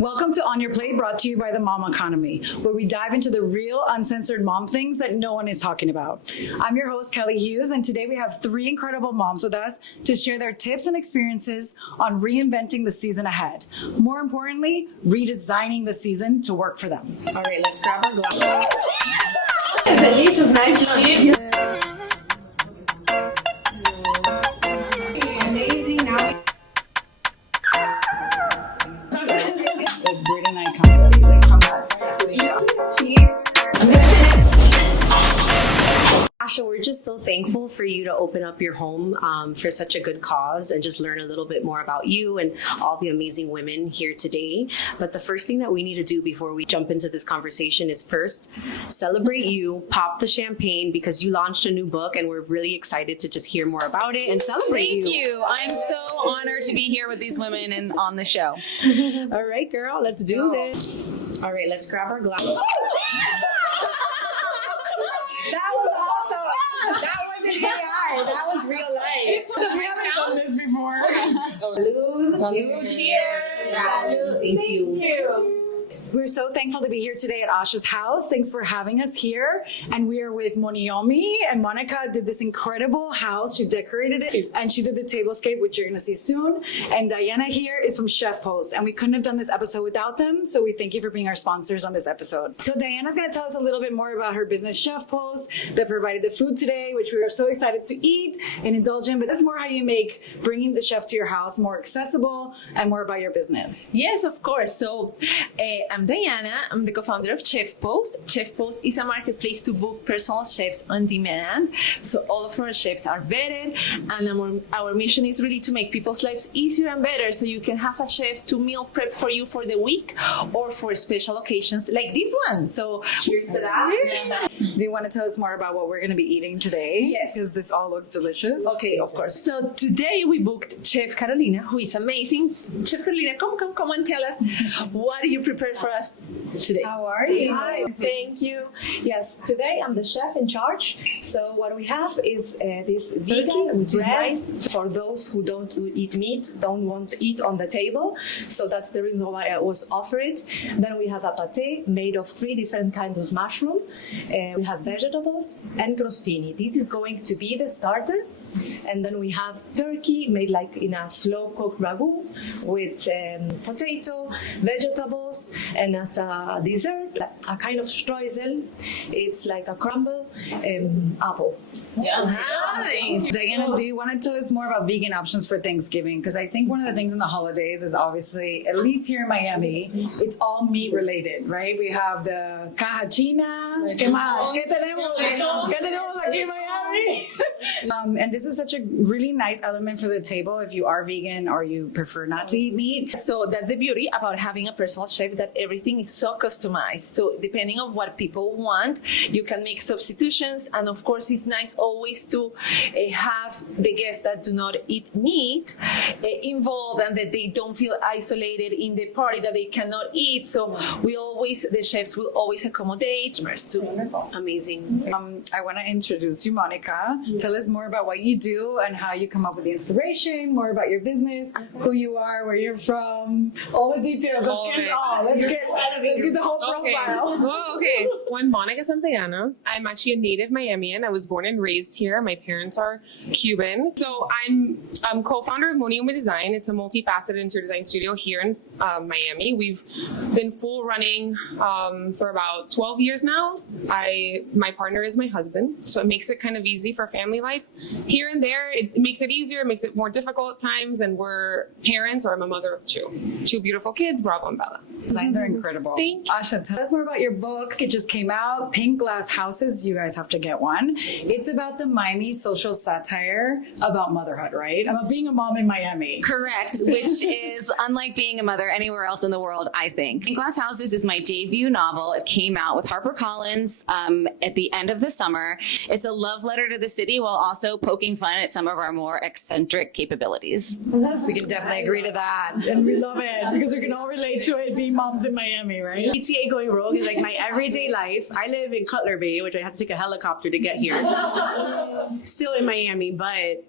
Welcome to On Your Plate, brought to you by the Mom Economy, where we dive into the real, uncensored mom things that no one is talking about. I'm your host, Kelly Hughes, and today we have three incredible moms with us to share their tips and experiences on reinventing the season ahead. More importantly, redesigning the season to work for them. All right, let's grab our glasses. Delicious, nice to meet you. Amazing. Now the Brit and I come like from that side, so cheers. Asha, we're just so thankful for you to open up your home for such a good cause and just learn a little bit more about you and all the amazing women here today. But the first thing that we need to do before we jump into this conversation is first celebrate you, pop the champagne because you launched a new book and we're really excited to just hear more about it and celebrate Thank you. I'm so honored to be here with these women and on the show. All right, girl, let's do this. All right, let's grab our glasses. That was awesome. That wasn't AI. That was real life. We haven't done this before. Salud. Cheers. Salud. Thank you. We're so thankful to be here today at Asha's house. Thanks for having us here. And we are with Moniomi, and Monica did this incredible house. She decorated it and she did the tablescape, which you're going to see soon. And Diana here is from Chef Post, and we couldn't have done this episode without them. So we thank you for being our sponsors on this episode. So Diana's going to tell us a little bit more about her business, Chef Post, that provided the food today, which we are so excited to eat and indulge in. But that's more how you make bringing the chef to your house more accessible and more about your business. Yes, of course. So I'm Diana. I'm the co-founder of Chef Post. Chef Post is a marketplace to book personal chefs on demand. So all of our chefs are vetted, and our mission is really to make people's lives easier and better. So you can have a chef to meal prep for you for the week or for special occasions like this one. So Cheers to that. Do you want to tell us more about what we're going to be eating today? Yes. Because this all looks delicious. Okay, of course. So today we booked Chef Carolina, who is amazing. Chef Carolina, come and tell us what do you prepare for us today? How are you? Hi, thank you. Yes, today I'm the chef in charge. So what we have is this vegan, which is nice for those who don't eat meat, don't want to eat on the table. So that's the reason why I was offered. Then we have a pate made of 3 different kinds of mushroom. We have vegetables and crostini. This is going to be the starter. And then we have turkey made like in a slow cooked ragu with potato, vegetables, and as a dessert, a kind of streusel. It's like a crumble apple. Yeah, nice. Diana, do you want to tell us more about vegan options for Thanksgiving? Because I think one of the things in the holidays is obviously, at least here in Miami, it's all meat related, right? We have the caja china. ¿Qué más? ¿Qué tenemos? ¿Qué tenemos aquí en Miami? And this is such a really nice element for the table if you are vegan or you prefer not to eat meat. So that's the beauty about having a personal chef, that everything is so customized. So depending on what people want, you can make substitutions. And of course, it's nice always to have the guests that do not eat meat involved and that they don't feel isolated in the party that they cannot eat. So the chefs will always accommodate too. Amazing. I want to introduce you, Monica. Tell us more about what you do and how you come up with the inspiration, more about your business, who you are, where you're from, all the details. Let's get the whole profile. Well, okay. Well, I'm Monica Santayana. I'm actually a native Miamian. I was born and raised here. My parents are Cuban. So I'm co-founder of Moniomi Design. It's a multifaceted interior design studio here in Miami. We've been full running for about 12 years now. My partner is my husband, so it makes it kind of easy for family life. Here and there, it makes it easier, it makes it more difficult at times, and we're parents, or I'm a mother of two beautiful kids, Bravo and Bella. Designs are incredible. Thank you. Asha, tell us more about your book. It just came out, Pink Glass Houses. You guys have to get one. It's about the Miami social satire about motherhood, right? About being a mom in Miami. Correct, which is unlike being a mother anywhere else in the world, I think. Pink Glass Houses is my debut novel. It came out with HarperCollins at the end of the summer. It's a love letter to the city while also poking fun at some of our more eccentric capabilities. We can definitely agree to that. And we love it because we can all relate to it being moms in Miami, right? PTA going rogue is like my everyday life. I live in Cutler Bay, which I had to take a helicopter to get here. Still in Miami, but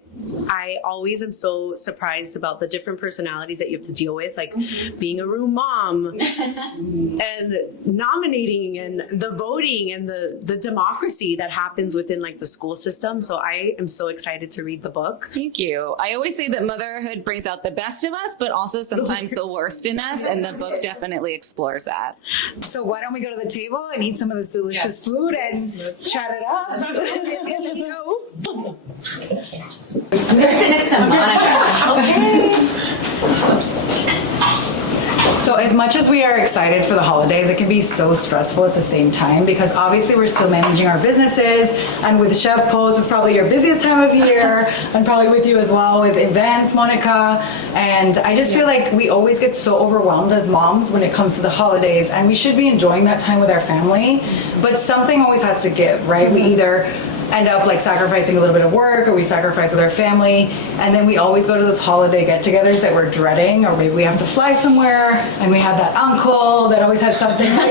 I always am so surprised about the different personalities that you have to deal with, like being a room mom and nominating and the voting and the democracy that happens within like the school system. So I am so excited to read the book. Thank you. I always say that motherhood brings out the best of us, but also sometimes the worst in us, and the book definitely explores that. So why don't we go to the table and eat some of this delicious food and chat it up? Let's go. I'm gonna sit next to Monica. Okay. So as much as we are excited for the holidays, it can be so stressful at the same time because obviously we're still managing our businesses, and with Chef Pose, it's probably your busiest time of year, and probably with you as well with events, Monica. And I just feel like we always get so overwhelmed as moms when it comes to the holidays, and we should be enjoying that time with our family, but something always has to give, right? We either end up like sacrificing a little bit of work, or we sacrifice with our family, and then we always go to those holiday get-togethers that we're dreading, or maybe we have to fly somewhere and we have that uncle that always has something like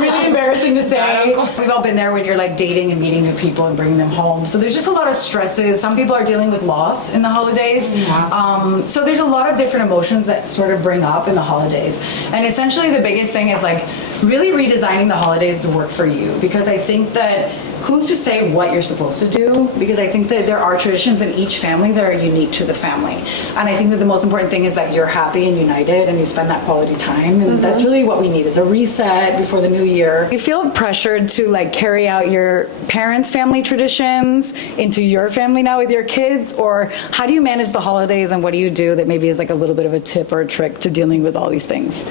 really embarrassing to say. We've all been there when you're like dating and meeting new people and bringing them home. So there's just a lot of stresses. Some people are dealing with loss in the holidays. So there's a lot of different emotions that sort of bring up in the holidays. And essentially the biggest thing is like really redesigning the holidays to work for you, because I think that who's to say what you're supposed to do? Because I think that there are traditions in each family that are unique to the family. And I think that the most important thing is that you're happy and united and you spend that quality time. And that's really what we need, is a reset before the new year. You feel pressured to like carry out your parents' family traditions into your family now with your kids? Or how do you manage the holidays, and what do you do that maybe is like a little bit of a tip or a trick to dealing with all these things?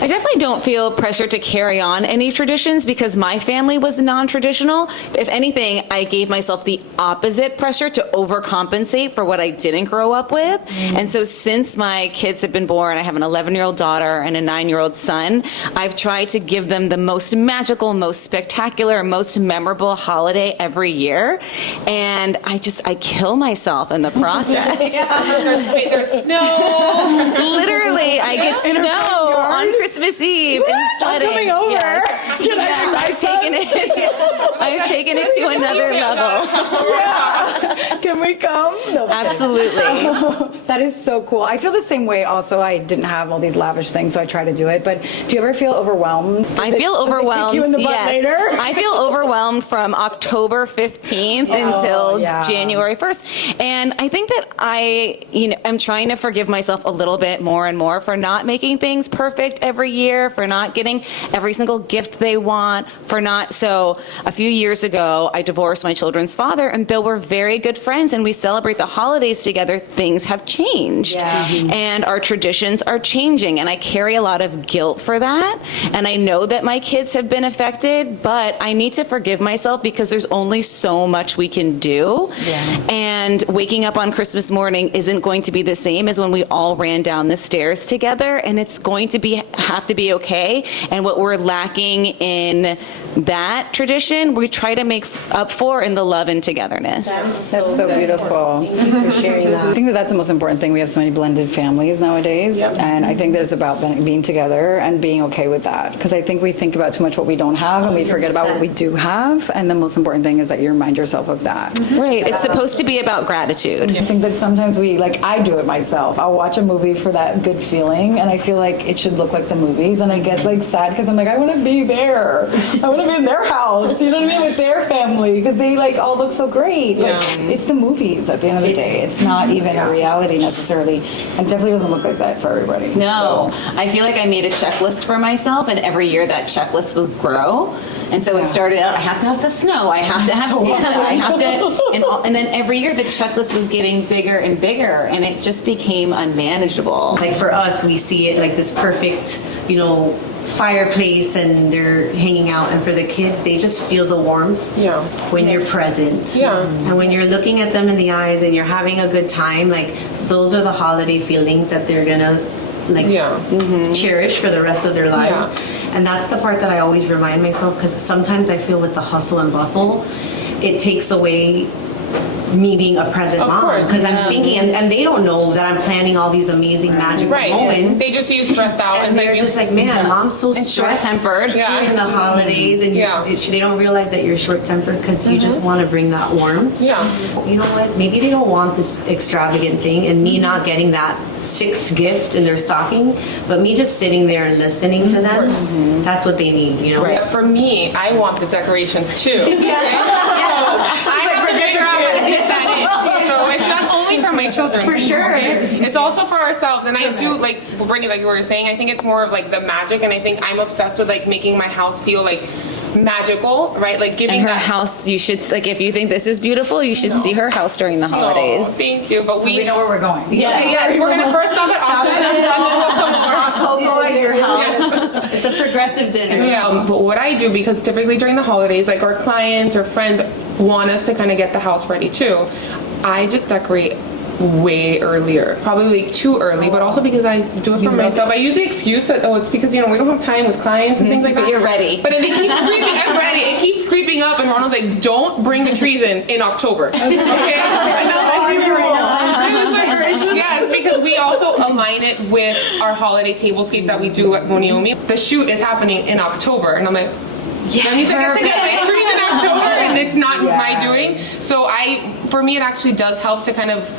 I definitely don't feel pressure to carry on any traditions because my family was non-traditional. If anything, I gave myself the opposite pressure to overcompensate for what I didn't grow up with. And so since my kids have been born, I have an 11-year-old daughter and a 9-year-old son, I've tried to give them the most magical, most spectacular, most memorable holiday every year. And I kill myself in the process. There's snow. Literally, I get snow on Christmas Eve and sledding. coming over. Yes. Can I Yes, bring my I've taken it. I've taken it to another level. Yeah. Can we come? No. Absolutely. That is so cool. I feel the same way also. I didn't have all these lavish things, so I try to do it. But do you ever feel overwhelmed? I feel overwhelmed. Kick you in the butt yes. later? I feel overwhelmed from October 15th until January 1st. And I think that I'm trying to forgive myself a little bit more and more for not making things perfect every year, for not getting every single gift they want, so a few years ago, I divorced my children's father, and Bill were very good friends, and we celebrate the holidays together. Things have changed, and our traditions are changing, and I carry a lot of guilt for that, and I know that my kids have been affected, but I need to forgive myself because there's only so much we can do, and waking up on Christmas morning isn't going to be the same as when we all ran down the stairs together, and it's going to have to be okay, and what we're lacking in that tradition, we try to make up for in the love and togetherness. That's so beautiful. Thank you for sharing that. I think that that's the most important thing. We have so many blended families nowadays, and I think that it's about being together and being okay with that. Because I think we think about too much what we don't have, and we forget about what we do have. And the most important thing is that you remind yourself of that. Right. It's supposed to be about gratitude. I think that sometimes I do it myself. I'll watch a movie for that good feeling, and I feel like it should look like the movies, and I get sad because I'm like, I want to be there. I want to be in their house. You know what I mean? With their family, because they all look so great. But it's the movies at the end of the day. It's not even a reality necessarily, and definitely doesn't look like that for everybody. No, I feel like I made a checklist for myself, and every year that checklist will grow. And so it started out, I have to have the snow, I have to have Santa, I have to, and then every year the checklist was getting bigger and bigger, and it just became unmanageable. Like for us, we see it like this perfect, fireplace, and they're hanging out, and for the kids, they just feel the warmth when you're present. And when you're looking at them in the eyes and you're having a good time, like those are the holiday feelings that they're gonna cherish for the rest of their lives. And that's the part that I always remind myself, because sometimes I feel with the hustle and bustle, it takes away me being a present Of mom, course, because I'm thinking, and they don't know that I'm planning all these amazing magical Right. moments. They just see you stressed out, and they're just like, man, mom's so stressed short-tempered. during the holidays, and they don't realize that you're short-tempered because you just want to bring that warmth. Yeah. You know what? Maybe they don't want this extravagant thing, and me not getting that sixth gift in their stocking, but me just sitting there and listening to them. That's what they need, you know. Right. For me, I want the decorations too. I have to figure out how to get that in. So it's not only for my children. For sure. It's also for ourselves. And I do, like, Brittany, like you were saying, I think it's more of like the magic. And I think I'm obsessed with like making my house feel like magical, right? Like giving And her that house, you should, like, if you think this is beautiful, you should see her house during the holidays. Oh, thank you. But We know where we're going. yes, we're gonna first stop at Austin, and then we'll come over. Cocoa at your house. Yes. It's a progressive dinner. Yeah, but what I do, because typically during the holidays, like our clients or friends want us to kind of get the house ready too, I just decorate way earlier, probably like too early, but also because I do it for myself. I use the excuse that, oh, it's because, you know, we don't have time with clients and things like that. But you're ready. But then it keeps creeping, I'm ready. It keeps creeping up, and Ronald's like, don't bring the trees in October. Okay? And yes, because we also align it with our holiday tablescape that we do at Moniomi. The shoot is happening in October, and I'm like, yeah, I need to get my trees in October, and it's not my doing. So for me, it actually does help to kind of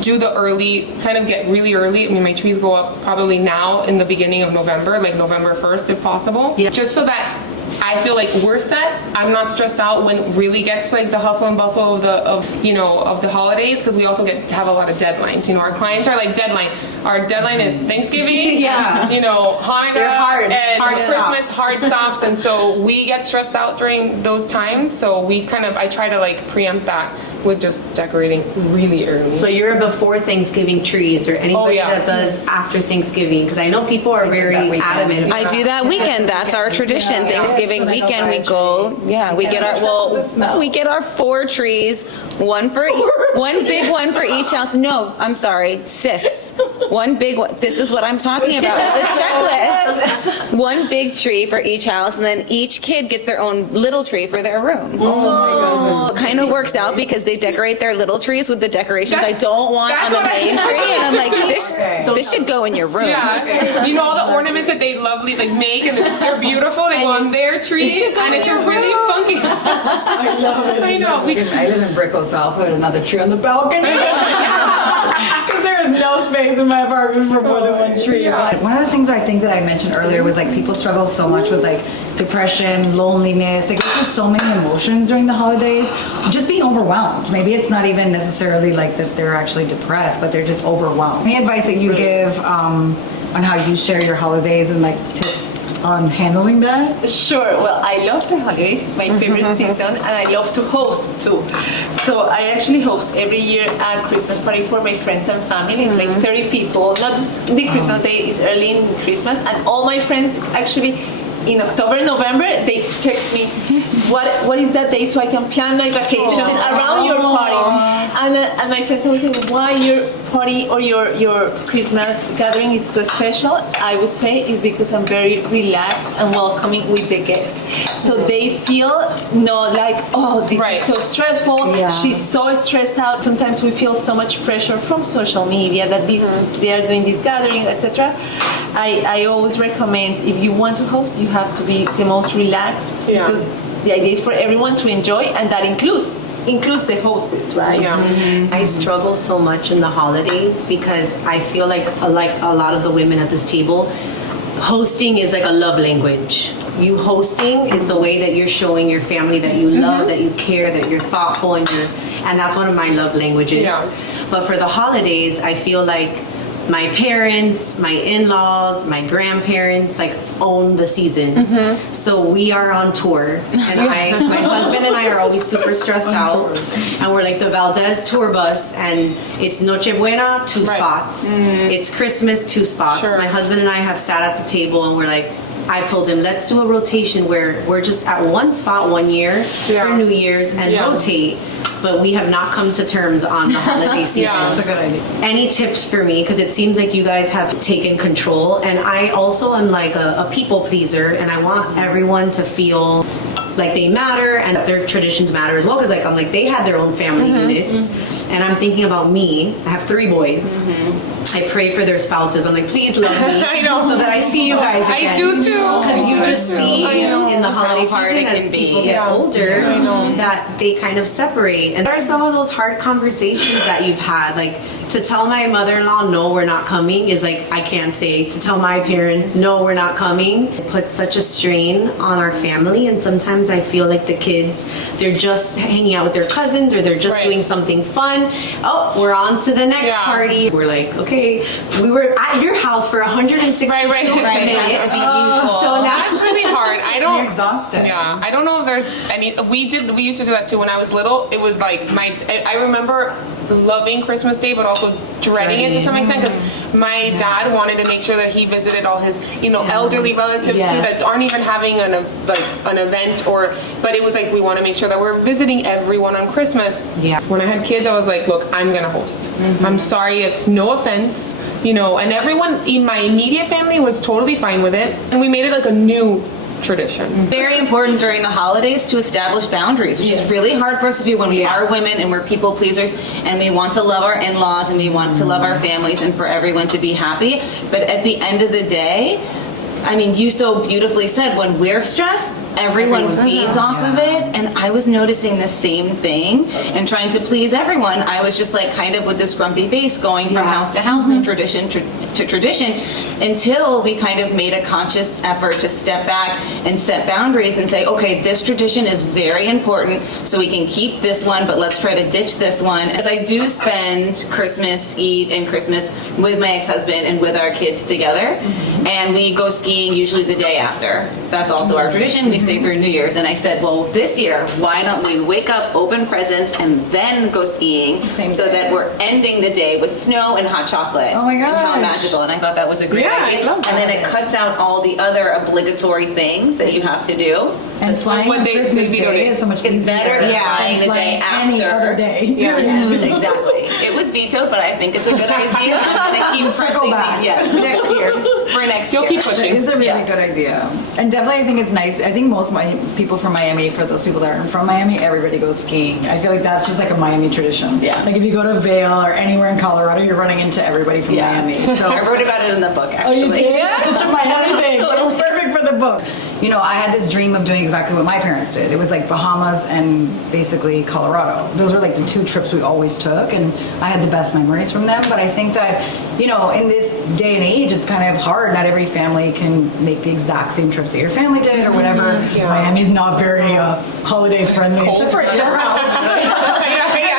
do the early, kind of get really early. I mean, my trees go up probably now in the beginning of November, like November 1st if possible. Yeah. Just so that I feel like we're set. I'm not stressed out when it really gets like the hustle and bustle of the holidays, because we also have a lot of deadlines. You know, our clients are like deadline. Our deadline is Thanksgiving, you know, Hanukkah, and Christmas, hard stops, and so we get stressed out during those times. So I try to like preempt that with just decorating really early. So you're a before Thanksgiving trees, or anybody that does after Thanksgiving? Because I know people are very adamant. I do that weekend. That's our tradition. Thanksgiving weekend, we go. Yeah, we get our 4 trees, one big one for each house. No, I'm sorry, 6. One big one. This is what I'm talking about. The checklist. One big tree for each house, and then each kid gets their own little tree for their room. Oh my gosh! It kind of works out because they decorate their little trees with the decorations I don't want on the main tree, and I'm like, this should go in your room. Yeah, you know all the ornaments that they lovely like make, and they're beautiful. They go on their tree, and it's a really funky. I love it. I know. I live in Brickell, so I'll put another tree on the balcony. Because there is no space in my apartment for more than one tree. One of the things I think that I mentioned earlier was like people struggle so much with like depression, loneliness. They go through so many emotions during the holidays. Just being overwhelmed. Maybe it's not even necessarily like that they're actually depressed, but they're just overwhelmed. Any advice that you give on how you share your holidays and like tips on handling that? Sure. Well, I love the holidays. It's my favorite season, and I love to host too. So I actually host every year a Christmas party for my friends and family. It's like 30 people. Not the Christmas day, it's early in Christmas, and all my friends actually in October, November, they text me, what is that day so I can plan my vacations around your party. And my friends always say, why your party or your Christmas gathering is so special? I would say is because I'm very relaxed and welcoming with the guests. So they feel not like, oh, this is so stressful. Yeah. She's so stressed out. Sometimes we feel so much pressure from social media that they are doing this gathering, etc. I always recommend, if you want to host, you have to be the most relaxed, because the idea is for everyone to enjoy, and that includes the hostess, right? Yeah. Mm-hmm. I struggle so much in the holidays because I feel like a lot of the women at this table, hosting is like a love language. You hosting is the way that you're showing your family that you love, that you care, that you're thoughtful, and that's one of my love languages. Yeah. But for the holidays, I feel like my parents, my in-laws, my grandparents like own the season. So we are on tour, and my husband and I are always super stressed out, and we're like the Valdez tour bus, and it's Noche Buena, 2 spots. It's Christmas, 2 spots. My husband and I have sat at the table, and we're like, I've told him, let's do a rotation where we're just at one spot one year for New Year's and rotate. But we have not come to terms on the holiday season. That's a good idea. Any tips for me? Because it seems like you guys have taken control. And I also am like a people pleaser, and I want everyone to feel like they matter and that their traditions matter as well. Because like I'm like they had their own family units, and I'm thinking about me. I have 3 boys. I pray for their spouses. I'm like, please love me, I know. so that I see you guys again. I do too. Because you just see in the holiday season as people get older that they kind of separate. And what are some of those hard conversations that you've had? Like to tell my mother-in-law, no, we're not coming is like, I can't say. To tell my parents, no, we're not coming, it puts such a strain on our family. And sometimes I feel like the kids, they're just hanging out with their cousins or they're just doing something fun. Oh, we're on to the next party. We're like, okay, we were at your house for 162 minutes. So That's really hard. I don't. You're exhausted. Yeah, I don't know if there's any. We used to do that too when I was little. It was like I remember loving Christmas Day, but also dreading it to some extent because my dad wanted to make sure that he visited all his, elderly relatives too that aren't even having an event but it was like we want to make sure that we're visiting everyone on Christmas. Yeah. When I had kids, I was like, look, I'm gonna host. I'm sorry, it's no offense, and everyone in my immediate family was totally fine with it, and we made it like a new tradition. Very important during the holidays to establish boundaries, which is really hard for us to do when we are women and we're people pleasers and we want to love our in-laws and we want to love our families and for everyone to be happy. But at the end of the day, I mean, you so beautifully said, when we're stressed, everyone feeds off of it. And I was noticing the same thing and trying to please everyone. I was just like kind of with this grumpy face going from house to house and tradition to tradition until we kind of made a conscious effort to step back and set boundaries and say, okay, this tradition is very important, so we can keep this one, but let's try to ditch this one. As I do spend Christmas Eve and Christmas with my ex-husband and with our kids together, and we go skiing usually the day after. That's also our tradition. We stay through New Year's. And I said, well, this year, why don't we wake up, open presents, and then go skiing so that we're ending the day with snow and hot chocolate. Oh my gosh. And how magical. And I thought that was a great idea. And then it cuts out all the other obligatory things that you have to do. And flying on Christmas Day is so much easier. It's better than flying the day after. Any other day. Yes, exactly. It was vetoed, but I think it's a good idea. I'm going to keep pressing next year. For next year. You'll keep pushing. It's a really good idea. And definitely I think it's nice. I think most people from Miami, for those people that aren't from Miami, everybody goes skiing. I feel like that's just like a Miami tradition. Yeah. Like if you go to Vail or anywhere in Colorado, you're running into everybody from Miami. So I wrote about it in the book, actually. Oh, you did? Yeah. It's a Miami thing. Totally. It's perfect for the book. I had this dream of doing exactly what my parents did. It was like Bahamas and basically Colorado. Those were like the 2 trips we always took, and I had the best memories from them. But I think that, in this day and age, it's kind of hard. Not every family can make the exact same trips that your family did or whatever. Miami's not very holiday friendly. Except for your house.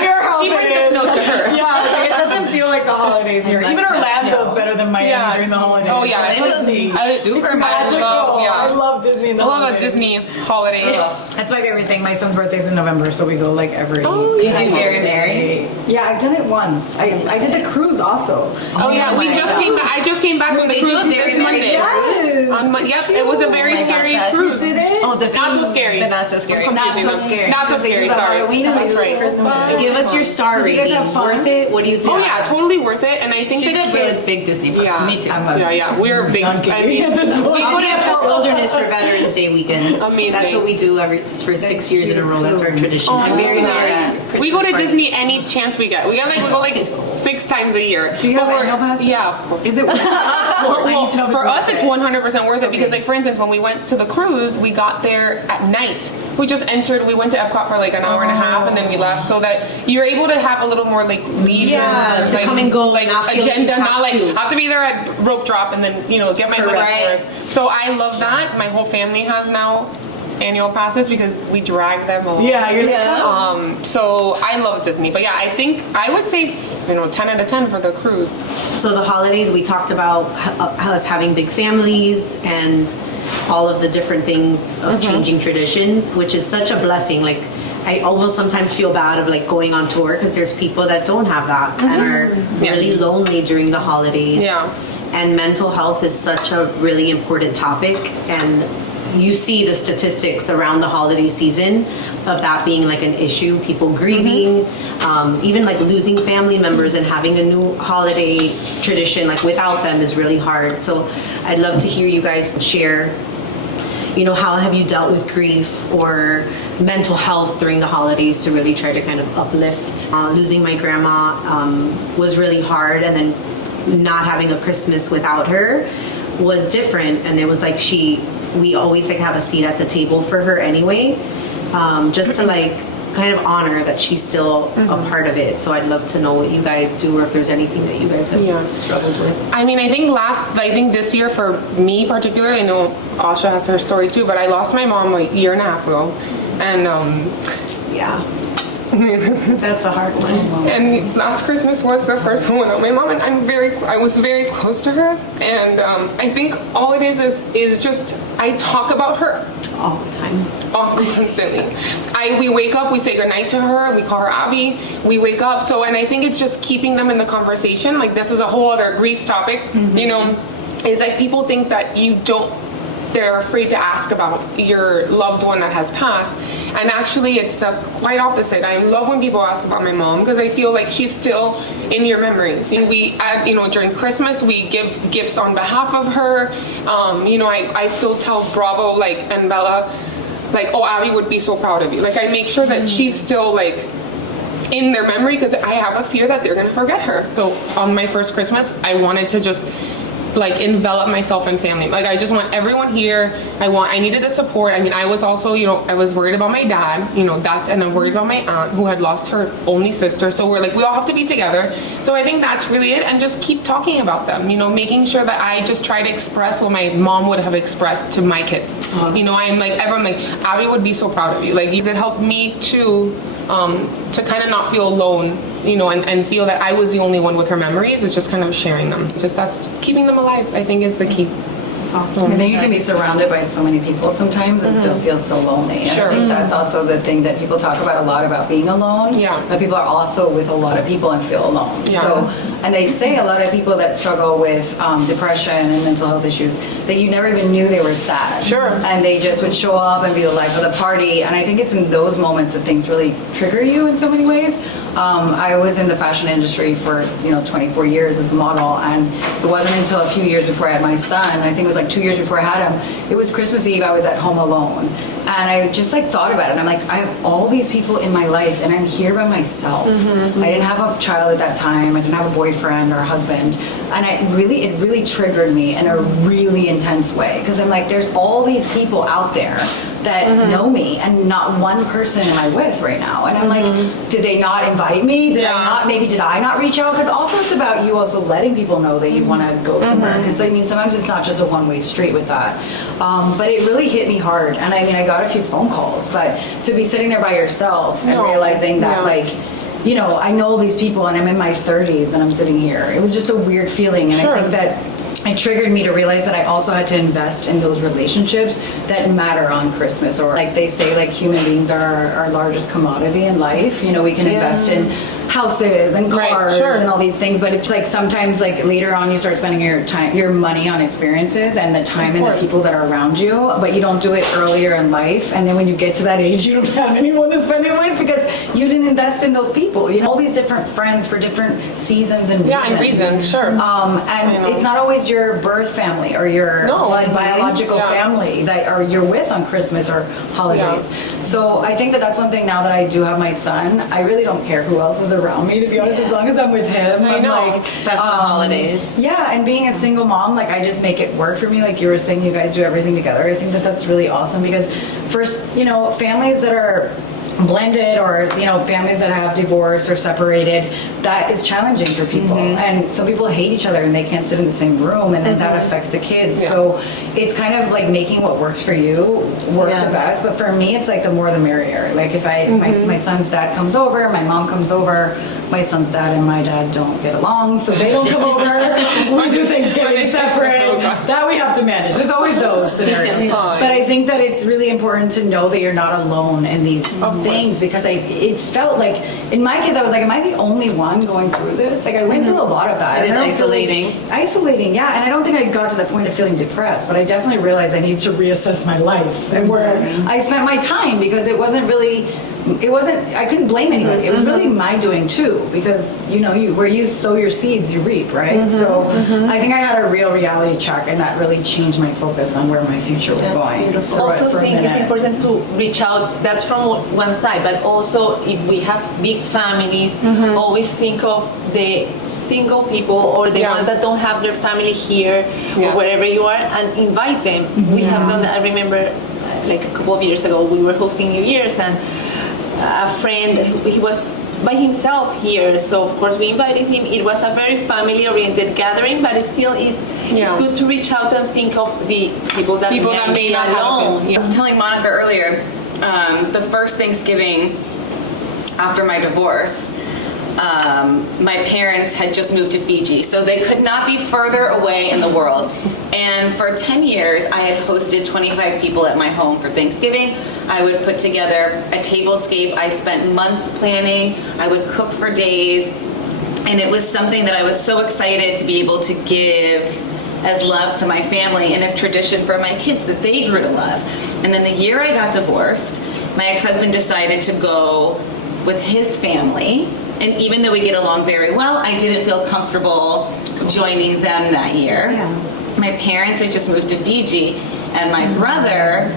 Your house. She brings the snow to her. Yeah, it's like, it doesn't feel like the holidays here. Even Orlando's better than Miami during the holidays. Oh yeah, Disney. Super magical. Yeah. I love Disney in the holidays. I love a Disney holiday. That's my favorite thing. My son's birthday's in November, so we go like every. Do you do Mary? Yeah, I've done it once. I did the cruise also. Oh yeah, we just came back. I just came back from the cruise this Monday. Yes. Yep, it was a very scary cruise. Did it? Oh, Not so scary. Not so scary. Not so scary. Not so scary. Sorry. That's right. Give us your star Did you guys rating. have fun? Worth it? What do you think? Oh yeah, totally worth it. And I think She's the a really kids. big Disney person. Yeah. Me too. Yeah. We're big. junkie I mean, at this point. we I'll go be at Fort to Wilderness for Veterans Day weekend. Amazing. That's what we do for 6 years in a row. That's our tradition. I'm very nice. We go to Disney any chance we get. We go like 6 times a year. Do you have annual passes? Yeah, of course. Is it worth it? Well, for us, it's 100% worth it because, like, for instance, when we went to the cruise, we got there at night. We just entered. We went to Ep.2 for like an hour and a half, and then we left, so that you're able to have a little more like leisure, to like, come and go, like not feel agenda, like you not like have to. I have to be there at rope drop and then get my money's worth. So I love that. My whole family has now annual passes because we drag them all. Yeah, you're like, So I love Disney, but yeah, I would say 10 out of 10 for the cruise. So the holidays, we talked about us having big families and all of the different things of changing traditions, which is such a blessing. Like, I almost sometimes feel bad of like going on tour because there's people that don't have that and are really lonely during the holidays. Yeah. And mental health is such a really important topic, and you see the statistics around the holiday season of that being like an issue, people grieving, even like losing family members and having a new holiday tradition like without them is really hard. So I'd love to hear you guys share, you know, how have you dealt with grief or mental health during the holidays to really try to kind of uplift. Losing my grandma was really hard, and then not having a Christmas without her was different. And it was like we always like have a seat at the table for her anyway, just to like kind of honor that she's still a part of it. So I'd love to know what you guys do, or if there's anything that you guys have struggled with. I mean, I think this year for me particularly, I know Asha has her story too, but I lost my mom like a year and a half ago. And yeah. That's a hard one. And last Christmas was the first one without my mom, and I was very close to her. And I think all it is just I talk about her all the time, constantly. We wake up, we say goodnight to her, we call her Abby. We wake up, and I think it's just keeping them in the conversation. Like, this is a whole other grief topic, you know. It's like people think that they're afraid to ask about your loved one that has passed, and actually it's the quite opposite. I love when people ask about my mom, because I feel like she's still in your memories. And we, during Christmas, we give gifts on behalf of her. I still tell Bravo and Bella, oh, Abby would be so proud of you. Like, I make sure that she's still in their memory, because I have a fear that they're gonna forget her. So on my first Christmas, I wanted to just envelop myself in family. I just want everyone here. I needed the support. I mean, I was also, I was worried about my dad, and I'm worried about my aunt who had lost her only sister. So we're we all have to be together. So I think that's really it, and just keep talking about them, making sure that I just try to express what my mom would have expressed to my kids. I'm everyone Abby would be so proud of you. It helped me too, to kind of not feel alone, and feel that I was the only one with her memories. It's just kind of sharing them. That's keeping them alive, I think, is the key. It's awesome. I think you can be surrounded by so many people sometimes and still feel so lonely. And I think that's also the thing that people talk about a lot about being alone. Yeah. But people are also with a lot of people and feel alone. Yeah. So, and they say a lot of people that struggle with depression and mental health issues, that you never even knew they were sad. Sure. And they just would show up and be the life of the party. And I think it's in those moments that things really trigger you in so many ways. I was in the fashion industry for 24 years as a model, and it wasn't until a few years before I had my son, I think it was 2 years before I had him, it was Christmas Eve, I was at home alone, and I just thought about it, and I'm I have all these people in my life and I'm here by myself. I didn't have a child at that time, I didn't have a boyfriend or a husband, and it really triggered me in a really intense way, because I'm there's all these people out there that know me, and not one person am I with right now. And I'm did they not invite me? Did I not reach out? Because also it's about you also letting people know that you want to go somewhere. Because sometimes it's not just a one-way street with that. But it really hit me hard. And I got a few phone calls, but to be sitting there by yourself and realizing that I know these people and I'm in my 30s and I'm sitting here. It was just a weird feeling. And I think that it triggered me to realize that I also had to invest in those relationships that matter on Christmas. Or they say, human beings are our largest commodity in life. We can invest in houses and cars and all these things, but it's sometimes later on you start spending your money on experiences and the time and the people that are around you, but you don't do it earlier in life, and then when you get to that age you don't have anyone to spend it with because you didn't invest in those people. All these different friends for different seasons and reasons. And it's not always your birth family or your biological family that you're with on Christmas or holidays. So I think that's one thing now that I do have my son, I really don't care who else is around me, to be honest, as long as I'm with him. I know. That's the holidays. Yeah, and being a single mom, I just make it work for me. You were saying, you guys do everything together. I think that's really awesome, because first, families that are blended, or families that have divorced or separated, that is challenging for people, and some people hate each other and they can't sit in the same room, and then that affects the kids. So it's kind of making what works for you work the best, but for me it's the more the merrier. If my son's dad comes over, my mom comes over, my son's dad and my dad don't get along, so they don't come over. We do Thanksgiving separate. That we have to manage. There's always those scenarios. But I think that it's really important to know that you're not alone in these things, because it felt like, in my case, I was like, am I the only one going through this? Like, I went through a lot of that. It is And I don't feel like- isolating. Isolating, yeah. And I don't think I got to the point of feeling depressed, but I definitely realized I need to reassess my life and where I spent my time, because it wasn't, I couldn't blame anybody. It was really my doing too, because where you sow your seeds, you reap, right? So I think I had a real reality check, and that really changed my focus on where my future was going. I also For a think it's minute. important to reach out. That's from one side, but also if we have big families, always think of the single people or the ones that don't have their family here or wherever you are, and invite them. We have done that. I remember like a couple of years ago, we were hosting New Year's, and a friend, he was by himself here, so of course we invited him. It was a very family-oriented gathering, but it still is it's good to reach out and think of the people that may not be alone. have I was telling Monica earlier, the first Thanksgiving after my divorce, my parents had just moved to Fiji, so they could not be further away in the world. And for 10 years, I had hosted 25 people at my home for Thanksgiving. I would put together a tablescape. I spent months planning. I would cook for days. And it was something that I was so excited to be able to give as love to my family, and a tradition for my kids that they grew to love. And then the year I got divorced, my ex-husband decided to go with his family. And even though we get along very well, I didn't feel comfortable joining them that year. My parents had just moved to Fiji, and my brother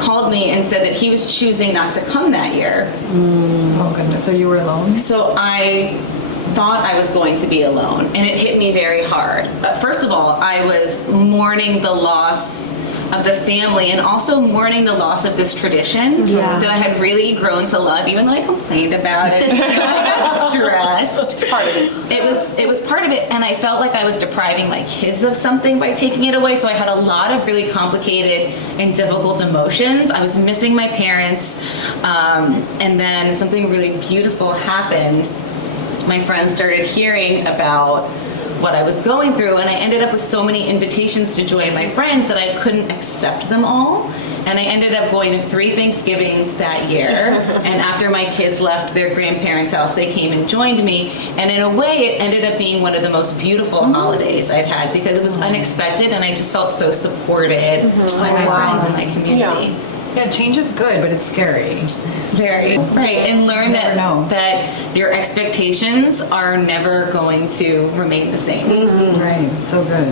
called me and said that he was choosing not to come that year. Oh goodness, so you were alone? So I thought I was going to be alone, and it hit me very hard. First of all, I was mourning the loss of the family, and also mourning the loss of this tradition that I had really grown to love, even though I complained about it. I got stressed. It's part of it. It was part of it, and I felt like I was depriving my kids of something by taking it away. So I had a lot of really complicated and difficult emotions. I was missing my parents, and then something really beautiful happened. My friends started hearing about what I was going through, and I ended up with so many invitations to join my friends that I couldn't accept them all. And I ended up going to 3 Thanksgivings that year. And after my kids left their grandparents' house, they came and joined me. And in a way, it ended up being one of the most beautiful holidays I've had, because it was unexpected, and I just felt so supported by my friends and my community. Yeah, change is good, but it's scary. Very right, and learn never know. that your expectations are never going to remain the same. Right, so good.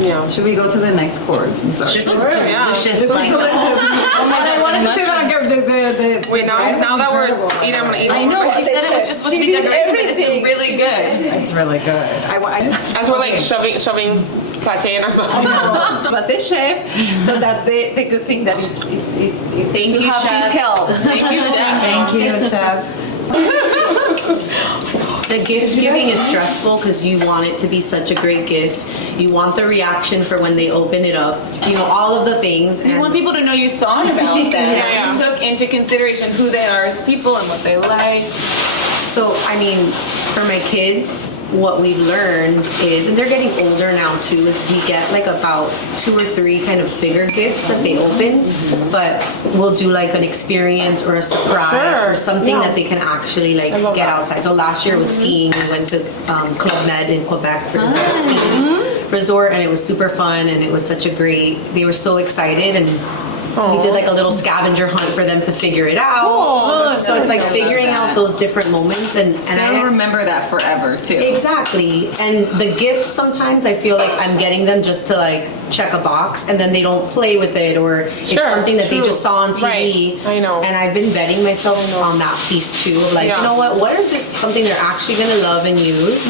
Yeah. Should we go to the next course? I'm sorry. This was delicious. This was like- delicious. I wanted to say that I give the Wait, now that we're eating, I'm gonna eat. I know, she said it was just supposed to be decoration, but it's everything. really good. It's really good. As we're like shoving pate in our mouth. Was the chef, so that's the good thing that is Thank to you, have Chef. this help. Thank you, Chef. Thank you, chef. The gift giving is stressful because you want it to be such a great gift. You want the reaction for when they open it up. You know, all of the things. You want people to know you thought about them. Yeah. You took into consideration who they are as people and what they like. So, I mean, for my kids, what we've learned is, and they're getting older now too, is we get like about 2 or 3 kind of bigger gifts that they open, but we'll do like an experience or a surprise Sure. or something Yeah. that they can actually like I love get that. outside. So last year was skiing. We went to Club Med in Quebec for the skiing resort, and it was super fun, and it was such a great, they were so excited, and we did like a little scavenger hunt for them to figure it out. So it's like figuring out those different moments, and They'll I remember that forever, too. exactly. And the gifts, sometimes I feel like I'm getting them just to like check a box, and then they don't play with it, or it's Sure, something that they true. just saw on TV. Right, I know. And I've been vetting myself on that piece too. Like, Yeah. you know what is it, something they're actually gonna love and use,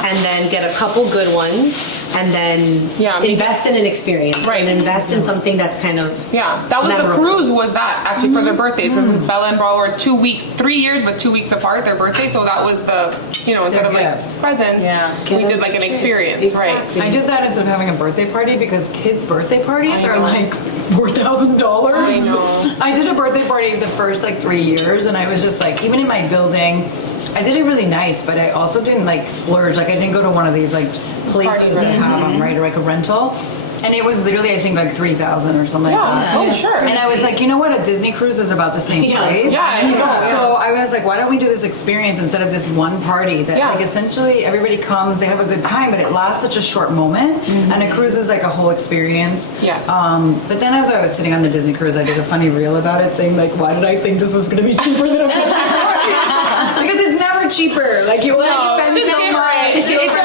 and then get a couple good ones, and then invest in an experience, Right. and invest in something that's kind of Yeah, that was the memorable. cruise. Was that actually for their birthdays? Since Bella and Bra were 2 weeks, 3 years, but 2 weeks apart, their birthday. So that was the, instead of like gifts. presents, we did like an experience, right? I did that instead of having a birthday party, because kids' birthday parties are like $4,000. I know. I did a birthday party the first like 3 years, and I was just like, even in my building, I did it really nice, but I also didn't like splurge. Like I didn't go to one of these like places that have them, right, or like a rental. And it was literally, I think, like 3,000 or something like that. Oh, sure. And I was like, you know what? A Disney cruise is about the same price. So I was like, why don't we do this experience instead of this one party that like essentially everybody comes, they have a good time, but it lasts such a short moment. And a cruise is like a whole experience. Yes. But then as I was sitting on the Disney cruise, I did a funny reel about it saying like, why did I think this was going to be cheaper than a because it's never cheaper. Like you always spend so much. It's different.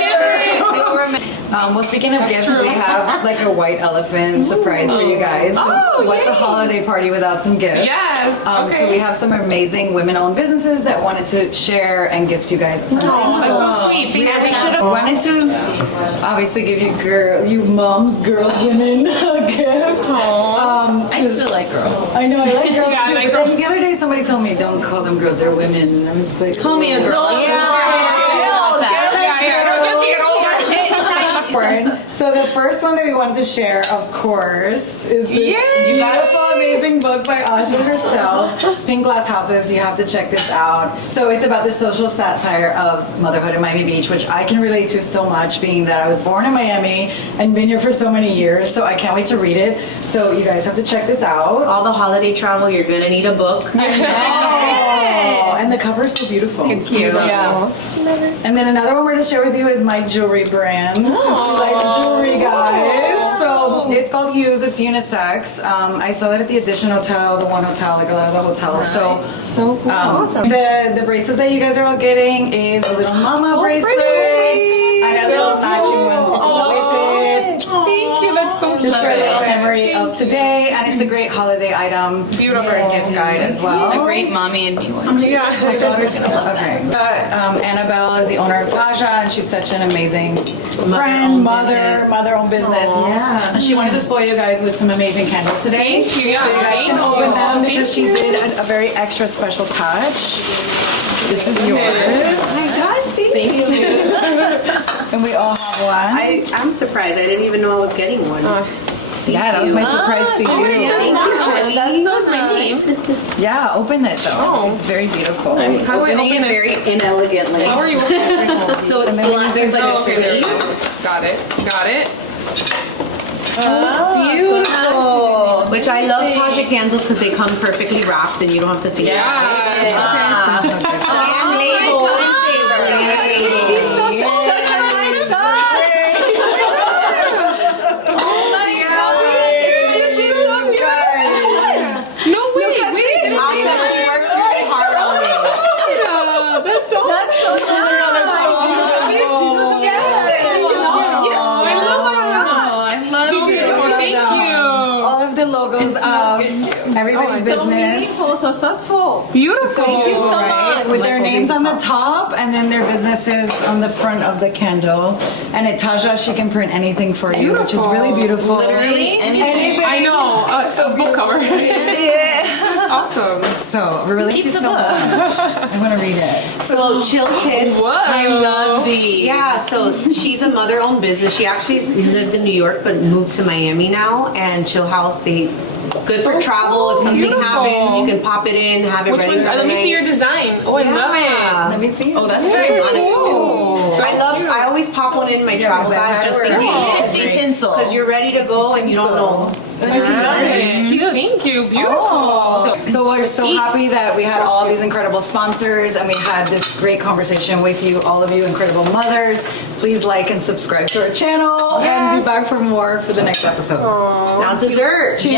Well, speaking of gifts, we have like a white elephant surprise for you guys. What's a holiday party without some gifts? Yes. So we have some amazing women-owned businesses that wanted to share and gift you guys something. Oh, that's so sweet. We should have wanted to obviously give you moms, girls, women a gift. I still like girls. I know I like girls Yeah, I too. like but girls. The other day somebody told me don't call them girls, they're women. I was like, Call me a girl. So the first one that we wanted to share, of course, is this beautiful, amazing book by Asha herself, Pink Glass Houses. You have to check this out. So it's about the social satire of motherhood in Miami Beach, which I can relate to so much, being that I was born in Miami and been here for so many years. So I can't wait to read it. So you guys have to check this out. All the holiday travel, you're gonna need a book. Oh, and the cover is so beautiful. It's cute. Yeah. And then another one we're going to share with you is my jewelry brand. Since we like jewelry, guys. So it's called Hughes. It's unisex. I saw it at the Edition Hotel, the One Hotel, like a lot of the hotels. So cool. Awesome. The bracelets that you guys are all getting is a little mama bracelet. I got a little matching one to go with it. Thank you. That's so Just for a little memory of today, and it's a great holiday item for a gift guide as well. A great mommy and me one. Yeah. My daughter's gonna love it. Okay. Annabelle is the owner of Tasha, and she's such an amazing friend, mother-owned business. Yeah. And she wanted to spoil you guys with some amazing candles today. Thank you. Yeah. So you guys can open them because she did a very extra special touch. This is yours. Thank you. And we all have one. I'm surprised. I didn't even know I was getting one. Yeah, that was my surprise to you. That's so nice. Yeah, open it though. Oh. It's very beautiful. How do I open it? very inelegantly. How are you? So it's there's like a Okay, there we sleeve. go. Got it. Got it. Beautiful. Which I love Taja candles because they come perfectly wrapped and you don't have to think about it. And labeled. No, wait. Asha, she worked really hard on it. That's so Thank you. All of the logos of everybody's business. So thoughtful. Beautiful. Thank you so much. With their names on the top and then their businesses on the front of the candle. And at Tasha, she can print anything for you, which is really beautiful. Literally anything. I know. A book cover. Awesome. So, really, thank you so much. I want to read it. So chill tips. Whoa. I love these. Yeah, so she's a mother-owned business. She actually lived in New York but moved to Miami now. And Chill House, they good for travel. If something Beautiful. happens, you can pop it in, have it Which ready one? for the Let me see your night. design. Oh, I love it. Let me see. Oh, that's very Cool. I always pop one in my travel bag just in case. 60 tinsel. Because you're ready to go and you don't know. Thank you. Beautiful. So we're so happy that we had all these incredible sponsors and we had this great conversation with you, all of you incredible mothers. Please like and subscribe to our channel and be back for more for the next episode. Now dessert. Cheers.